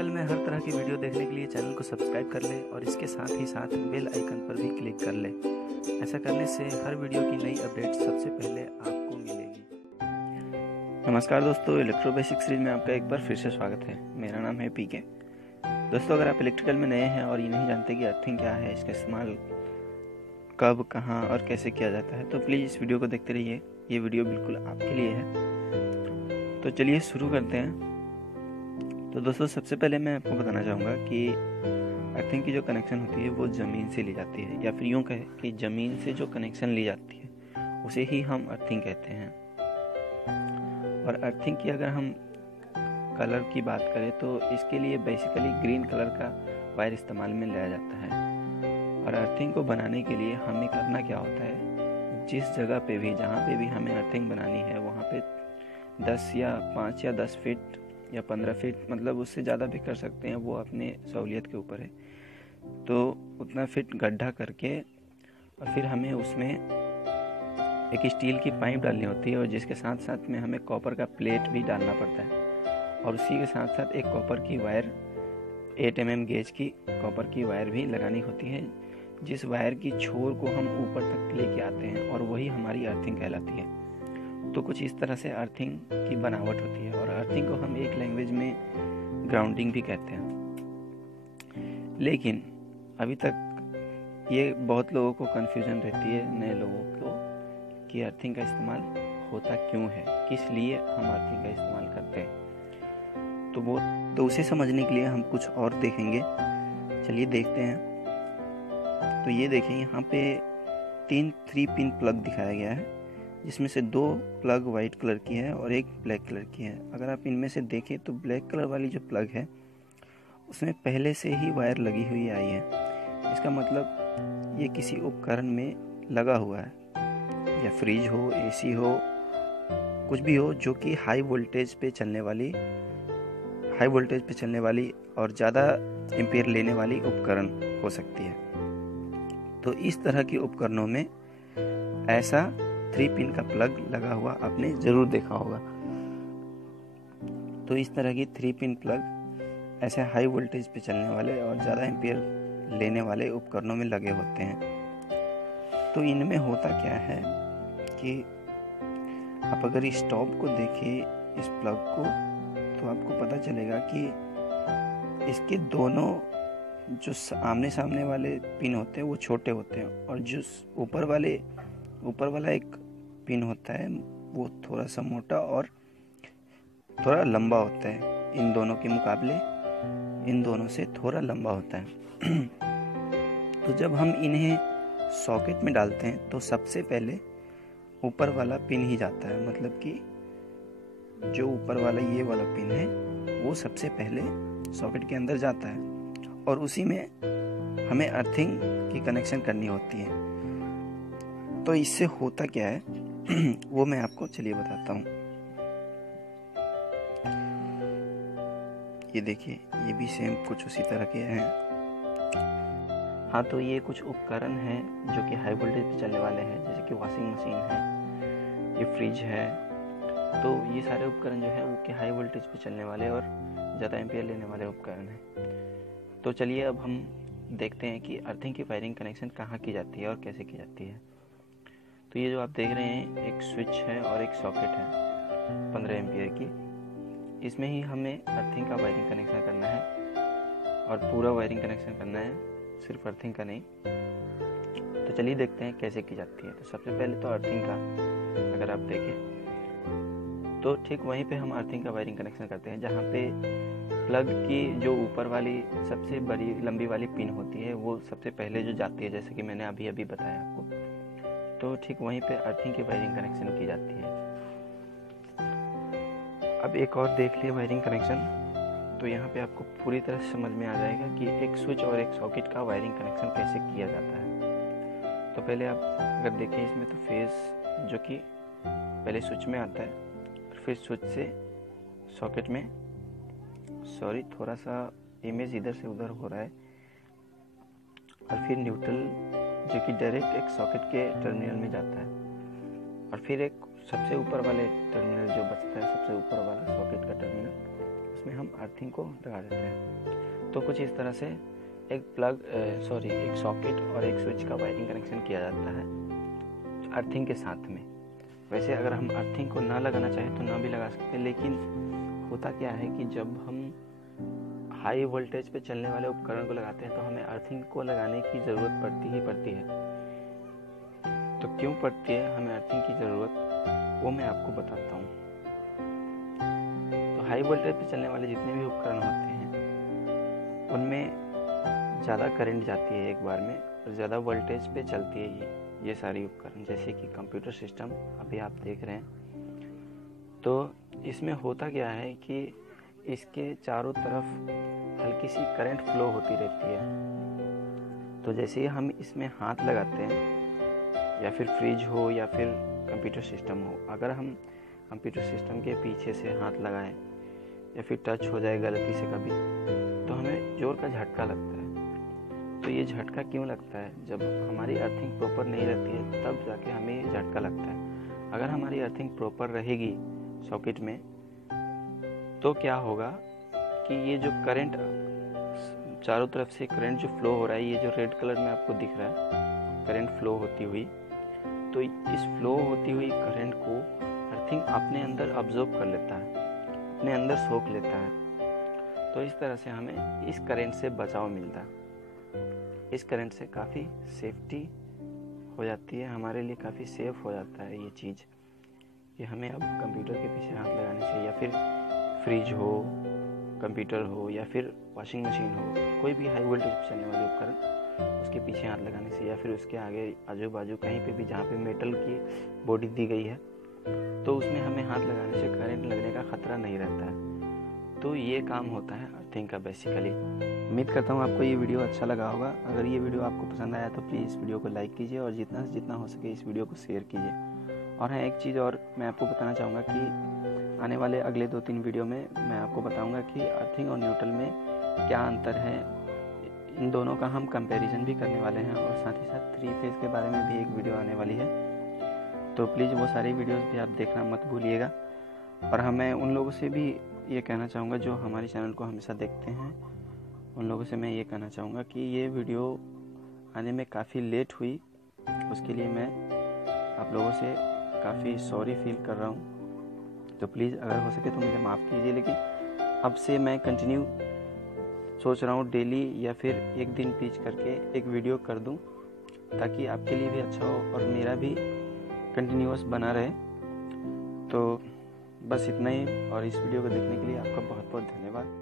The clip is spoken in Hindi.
इलेक्ट्रिकल में हर तरह की वीडियो देखने के लिए चैनल को सब्सक्राइब कर ले और इसके साथ ही साथ बेल आइकन पर भी क्लिक कर ले। ऐसा करने से हर वीडियो की नई अपडेट सबसे पहले आपको मिलेगी। नमस्कार दोस्तों, इलेक्ट्रो बेसिक सीरीज में आपका एक बार फिर से स्वागत है। मेरा नाम है पीके। दोस्तों, अगर आप इलेक्ट्रिकल में नए हैं और ये नहीं जानते कि अर्थिंग क्या है, इसका इस्तेमाल कब, कहाँ और कैसे किया जाता है, तो प्लीज़ इस वीडियो को देखते रहिए। ये वीडियो बिल्कुल आपके लिए है। तो चलिए शुरू करते हैं। तो दोस्तों, सबसे पहले मैं आपको बताना चाहूँगा कि अर्थिंग की जो कनेक्शन होती है वो ज़मीन से ली जाती है, या फिर यूँ कहें कि ज़मीन से जो कनेक्शन ली जाती है उसे ही हम अर्थिंग कहते हैं। और अर्थिंग की अगर हम कलर की बात करें तो इसके लिए बेसिकली ग्रीन कलर का वायर इस्तेमाल में लिया जाता है। और अर्थिंग को बनाने के लिए हमें करना क्या होता है, जिस जगह पे भी, जहाँ पे भी हमें अर्थिंग बनानी है वहाँ पे 10 या 5 या 10 फीट या 15 फीट, मतलब उससे ज़्यादा भी कर सकते हैं, वो अपने सहूलियत के ऊपर है। तो उतना फीट गड्ढा करके और फिर हमें उसमें एक स्टील की पाइप डालनी होती है, और जिसके साथ साथ में हमें कॉपर का प्लेट भी डालना पड़ता है। और उसी के साथ साथ एक कॉपर की वायर, 8 mm गेज की कॉपर की वायर भी लगानी होती है, जिस वायर की छोर को हम ऊपर तक लेके आते हैं, और वही हमारी अर्थिंग कहलाती है। तो कुछ इस तरह से अर्थिंग की बनावट होती है। और अर्थिंग को हम एक लैंग्वेज में ग्राउंडिंग भी कहते हैं। लेकिन अभी तक ये बहुत लोगों को कन्फ्यूजन रहती है, नए लोगों को, कि अर्थिंग का इस्तेमाल होता क्यों है, किस लिए हम अर्थिंग का इस्तेमाल करते हैं। तो उसे समझने के लिए हम कुछ और देखेंगे। चलिए देखते हैं। तो ये देखें, यहाँ पे 3 पिन प्लग दिखाया गया है, जिसमें से 2 प्लग वाइट कलर की है और एक ब्लैक कलर की है। अगर आप इनमें से देखें तो ब्लैक कलर वाली जो प्लग है उसमें पहले से ही वायर लगी हुई आई है। इसका मतलब ये किसी उपकरण में लगा हुआ है, या फ्रिज हो, एसी हो, कुछ भी हो जो कि हाई वोल्टेज पे चलने वाली और ज़्यादा एम्पीयर लेने वाली उपकरण हो सकती है। तो इस तरह के उपकरणों में ऐसा 3 पिन का प्लग लगा हुआ आपने जरूर देखा होगा। तो इस तरह की 3 पिन प्लग ऐसे हाई वोल्टेज पे चलने वाले और ज़्यादा एम्पीयर लेने वाले उपकरणों में लगे होते हैं। तो इनमें होता क्या है कि आप अगर इस टॉप को देखें, इस प्लग को, तो आपको पता चलेगा कि इसके दोनों जो आमने सामने वाले पिन होते हैं वो छोटे होते हैं, और जो ऊपर वाला एक पिन होता है वो थोड़ा सा मोटा और थोड़ा लंबा होता है। इन दोनों के मुकाबले इन दोनों से थोड़ा लंबा होता है। तो जब हम इन्हें सॉकेट में डालते हैं तो सबसे पहले ऊपर वाला पिन ही जाता है, मतलब कि जो ऊपर वाला ये वाला पिन है वो सबसे पहले सॉकेट के अंदर जाता है, और उसी में हमें अर्थिंग की कनेक्शन करनी होती है। तो इससे होता क्या है वो मैं आपको चलिए बताता हूँ। ये देखिए, ये भी सेम कुछ उसी तरह के हैं। हाँ, तो ये कुछ उपकरण हैं जो कि हाई वोल्टेज पे चलने वाले हैं, जैसे कि वॉशिंग मशीन है, ये फ्रिज है। तो ये सारे उपकरण जो है वो कि हाई वोल्टेज पे चलने वाले और ज़्यादा एम्पीयर लेने वाले उपकरण हैं। तो चलिए अब हम देखते हैं कि अर्थिंग की वायरिंग कनेक्शन कहाँ की जाती है और कैसे की जाती है। तो ये जो आप देख रहे हैं, एक स्विच है और एक सॉकेट है 15 एम्पीयर की। इसमें ही हमें अर्थिंग का वायरिंग कनेक्शन करना है, और पूरा वायरिंग कनेक्शन करना है, सिर्फ अर्थिंग का नहीं। तो चलिए देखते हैं कैसे की जाती है। तो सबसे पहले तो अर्थिंग का अगर आप देखें तो ठीक वहीं पे हम अर्थिंग का वायरिंग कनेक्शन करते हैं, जहाँ पे प्लग की जो ऊपर वाली सबसे बड़ी लंबी वाली पिन होती है वो सबसे पहले जो जाती है, जैसे कि मैंने अभी बताया आपको। तो ठीक वहीं पे अर्थिंग की वायरिंग कनेक्शन की जाती है। अब एक और देख लिए वायरिंग कनेक्शन, तो यहाँ पे आपको पूरी तरह से समझ में आ जाएगा कि एक स्विच और एक सॉकेट का वायरिंग कनेक्शन कैसे किया जाता है। तो पहले आप अगर देखें इसमें, तो फेज जो कि पहले स्विच में आता है, और फिर स्विच से सॉकेट में, सॉरी थोड़ा सा इमेज इधर से उधर हो रहा है, और फिर न्यूट्रल जो कि डायरेक्ट एक सॉकेट के टर्मिनल में जाता है, और फिर एक सबसे ऊपर वाले टर्मिनल जो बचता है, सबसे ऊपर वाला सॉकेट का टर्मिनल, उसमें हम अर्थिंग को लगा देते हैं। तो कुछ इस तरह से एक सॉकेट और एक स्विच का वायरिंग कनेक्शन किया जाता है अर्थिंग के साथ में। वैसे अगर हम अर्थिंग को ना लगाना चाहें तो ना भी लगा सकते हैं, लेकिन होता क्या है कि जब हम हाई वोल्टेज पे चलने वाले उपकरण को लगाते हैं तो हमें अर्थिंग को लगाने की ज़रूरत पड़ती है। तो क्यों पड़ती है हमें अर्थिंग की ज़रूरत, वो मैं आपको बताता हूँ। तो हाई वोल्टेज पे चलने वाले जितने भी उपकरण होते हैं उनमें ज़्यादा करंट जाती है एक बार में, और ज़्यादा वोल्टेज पे चलती है ये सारी उपकरण, जैसे कि कंप्यूटर सिस्टम अभी आप देख रहे हैं। तो इसमें होता क्या है कि इसके चारों तरफ हल्की सी करंट फ्लो होती रहती है। तो जैसे ही हम इसमें हाथ लगाते हैं, या फिर फ्रिज हो या फिर कंप्यूटर सिस्टम हो, अगर हम कंप्यूटर सिस्टम के पीछे से हाथ लगाएं या फिर टच हो जाए गलती से कभी, तो हमें जोर का झटका लगता है। तो ये झटका क्यों लगता है? जब हमारी अर्थिंग प्रॉपर नहीं रहती है तब जाके हमें ये झटका लगता है। अगर हमारी अर्थिंग प्रॉपर रहेगी सॉकेट में तो क्या होगा कि ये जो करंट चारों तरफ से करंट जो फ्लो हो रहा है, ये जो रेड कलर में आपको दिख रहा है करंट फ्लो होती हुई, तो इस फ्लो होती हुई करंट को अर्थिंग अपने अंदर अब्जॉर्ब कर लेता है, अपने अंदर सोख लेता है। तो इस तरह से हमें इस करंट से बचाव मिलता है। इस करंट से काफ़ी सेफ्टी हो जाती है, हमारे लिए काफ़ी सेफ हो जाता है ये चीज़ कि हमें अब कंप्यूटर के पीछे हाथ लगाने से, या फिर फ्रिज हो, कंप्यूटर हो, या फिर वॉशिंग मशीन हो, कोई भी हाई वोल्टेज पर चलने वाले उपकरण, उसके पीछे हाथ लगाने से, या फिर उसके आगे आजू बाजू कहीं पे भी जहाँ पे मेटल की बॉडी दी गई है तो उसमें हमें हाथ लगाने से करंट लगने का खतरा नहीं रहता है। तो ये काम होता है अर्थिंग का बेसिकली। उम्मीद करता हूँ आपको ये वीडियो अच्छा लगा होगा। अगर ये वीडियो आपको पसंद आया तो प्लीज़ इस वीडियो को लाइक कीजिए और जितना से जितना हो सके इस वीडियो को शेयर कीजिए। और हाँ, एक चीज़ और मैं आपको बताना चाहूँगा कि आने वाले अगले 2-3 वीडियो में मैं आपको बताऊँगा कि अर्थिंग और न्यूट्रल में क्या अंतर है। इन दोनों का हम कंपैरिजन भी करने वाले हैं, और साथ ही साथ 3 फेज़ के बारे में भी एक वीडियो आने वाली है। तो प्लीज़ वो सारी वीडियोज़ भी आप देखना मत भूलिएगा। और हाँ, मैं उन लोगों से भी ये कहना चाहूँगा जो हमारे चैनल को हमेशा देखते हैं, उन लोगों से मैं ये कहना चाहूँगा कि ये वीडियो आने में काफ़ी लेट हुई, उसके लिए मैं आप लोगों से काफ़ी सॉरी फील कर रहा हूँ। तो प्लीज़ अगर हो सके तो मुझे माफ़ कीजिए, लेकिन अब से मैं कंटिन्यू सोच रहा हूँ डेली या फिर एक दिन बीच करके एक वीडियो कर दूँ, ताकि आपके लिए भी अच्छा हो और मेरा भी कंटिन्यूअस बना रहे। तो बस इतना ही, और इस वीडियो को देखने के लिए आपका बहुत बहुत धन्यवाद।